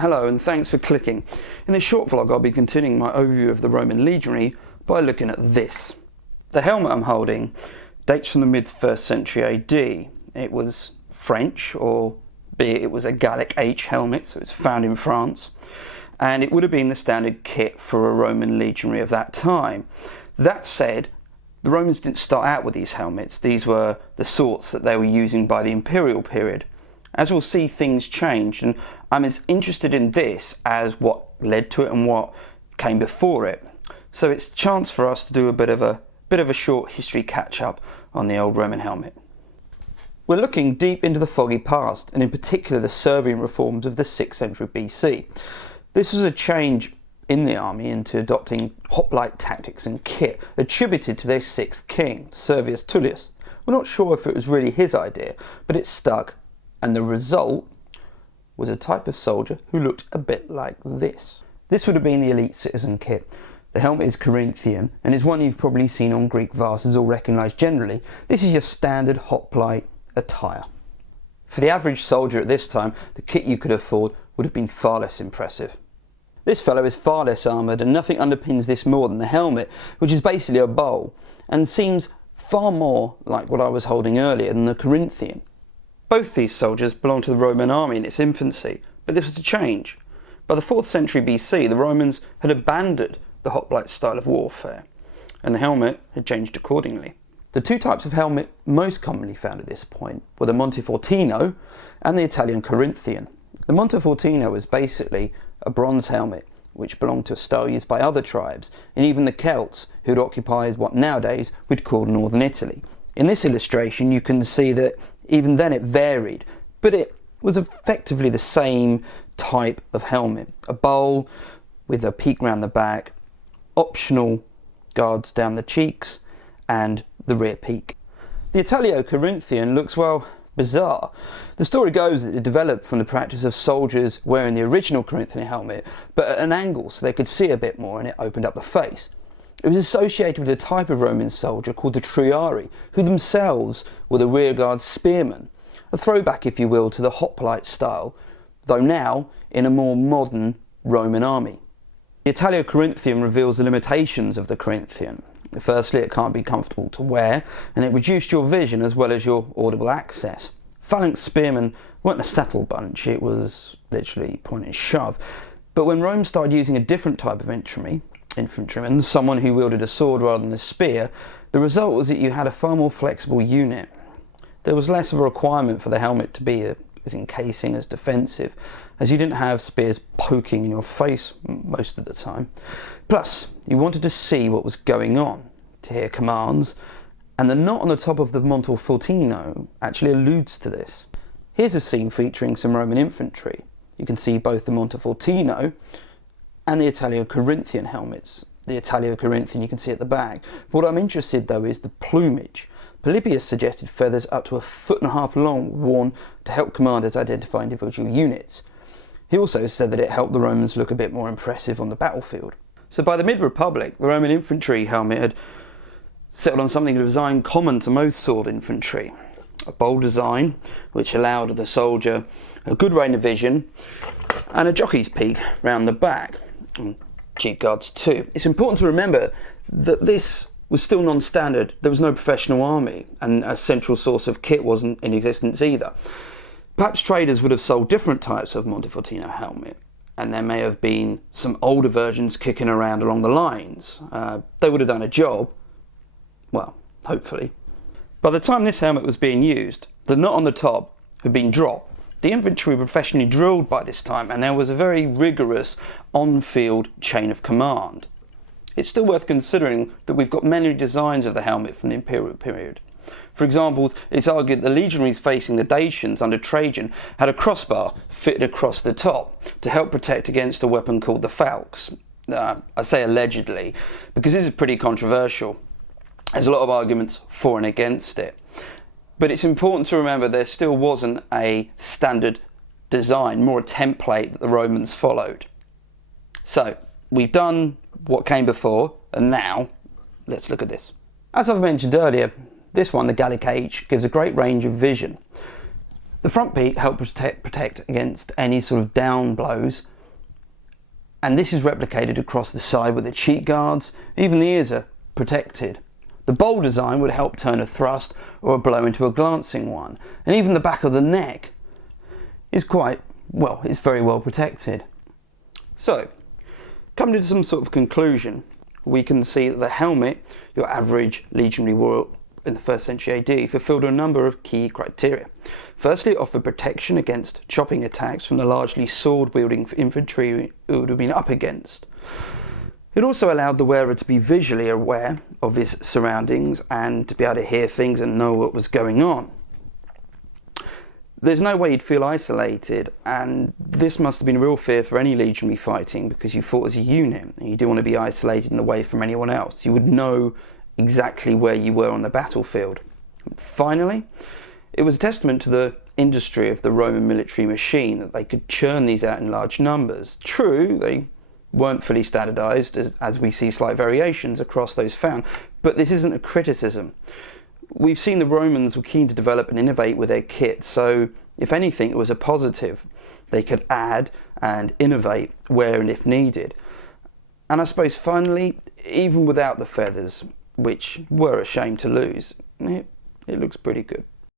Hello and thanks for clicking. In this short vlog I'll be continuing my overview of the Roman Legionary by looking at this. The helmet I'm holding dates from the mid-1st century AD. It was French, or be it was a Gallic Age helmet, so it's found in France, and it would have been the standard kit for a Roman legionary of that time. That said, the Romans didn't start out with these helmets. These were the sorts that they were using by the imperial period. As we'll see, things changed, and I'm as interested in this as what led to it and what came before it. So it's a chance for us to do a bit of a short history catch-up on the old Roman helmet. We're looking deep into the foggy past, and in particular the Serbian reforms of the 6th century BC. This was a change in the army into adopting hoplite tactics and kit, attributed to their 6th king, Servius Tullius. We're not sure if it was really his idea, but it stuck, and the result was a type of soldier who looked a bit like this. This would have been the elite citizen kit. The helmet is Corinthian and is one you've probably seen on Greek vases or recognised generally. This is your standard hoplite attire. For the average soldier at this time, the kit you could afford would have been far less impressive. This fellow is far less armoured, and nothing underpins this more than the helmet, which is basically a bowl, and seems far more like what I was holding earlier than the Corinthian. Both these soldiers belonged to the Roman army in its infancy, but this was a change. By the 4th century BC, the Romans had abandoned the hoplite style of warfare, and the helmet had changed accordingly. The two types of helmet most commonly found at this point were the Montefortino and the Italian Corinthian. The Montefortino was basically a bronze helmet which belonged to a style used by other tribes, and even the Celts, who had occupied what nowadays we'd call northern Italy. In this illustration you can see that even then it varied, but it was effectively the same type of helmet. A bowl with a peak round the back, optional guards down the cheeks, and the rear peak. The Italo-Corinthian looks, well, bizarre. The story goes that it developed from the practice of soldiers wearing the original Corinthian helmet, but at an angle so they could see a bit more, and it opened up the face. It was associated with a type of Roman soldier called the Triarii, who themselves were the rearguard spearmen. A throwback, if you will, to the hoplite style, though now in a more modern Roman army. The Italo-Corinthian reveals the limitations of the Corinthian. Firstly, it can't be comfortable to wear, and it reduced your vision as well as your audible access. Phalanx spearmen weren't a subtle bunch, it was literally point and shove. But when Rome started using a different type of infantryman, someone who wielded a sword rather than a spear, the result was that you had a far more flexible unit. There was less of a requirement for the helmet to be as encasing as defensive, as you didn't have spears poking in your face most of the time. Plus, you wanted to see what was going on, to hear commands, and the knot on the top of the Montefortino actually alludes to this. Here's a scene featuring some Roman infantry. You can see both the Montefortino and the Italo-Corinthian helmets. The Italo-Corinthian you can see at the back. What I'm interested though is the plumage. Polybius suggested feathers up to 1.5 feet long worn to help commanders identify individual units. He also said that it helped the Romans look a bit more impressive on the battlefield. So by the mid-Republic, the Roman infantry helmet had settled on something of a design common to most sword infantry. A bold design which allowed the soldier a good range of vision and a jockey's peak round the back. And cheek guards too. It's important to remember that this was still non-standard. There was no professional army, and a central source of kit wasn't in existence either. Perhaps traders would have sold different types of Montefortino helmet, and there may have been some older versions kicking around along the lines. They would have done a job, well, hopefully. By the time this helmet was being used, the knot on the top had been dropped. The infantry were professionally drilled by this time, and there was a very rigorous on-field chain of command. It's still worth considering that we've got many designs of the helmet from the imperial period. For example, it's argued the legionaries facing the Dacians under Trajan had a crossbar fitted across the top to help protect against a weapon called the falx. I say allegedly because this is pretty controversial. There's a lot of arguments for and against it. But it's important to remember there still wasn't a standard design, more a template that the Romans followed. So, we've done what came before, and now let's look at this. As I've mentioned earlier, this one, the Gallic Age, gives a great range of vision. The front peak helped protect against any sort of down blows, and this is replicated across the side with the cheek guards. Even the ears are protected. The bowl design would help turn a thrust or a blow into a glancing one, and even the back of the neck is it's very well protected. So, coming to some sort of conclusion, we can see that the helmet, your average legionary warrior in the 1st century AD, fulfilled a number of key criteria. Firstly, it offered protection against chopping attacks from the largely sword-wielding infantry it would have been up against. It also allowed the wearer to be visually aware of his surroundings and to be able to hear things and know what was going on. There's no way you'd feel isolated, and this must have been a real fear for any legionary fighting, because you fought as a unit and you didn't want to be isolated and away from anyone else. You would know exactly where you were on the battlefield. Finally, it was a testament to the industry of the Roman military machine that they could churn these out in large numbers. True, they weren't fully standardised, as we see slight variations across those found, but this isn't a criticism. We've seen the Romans were keen to develop and innovate with their kit, so if anything, it was a positive. They could add and innovate where and if needed. And I suppose finally, even without the feathers, which were a shame to lose, it looks pretty good.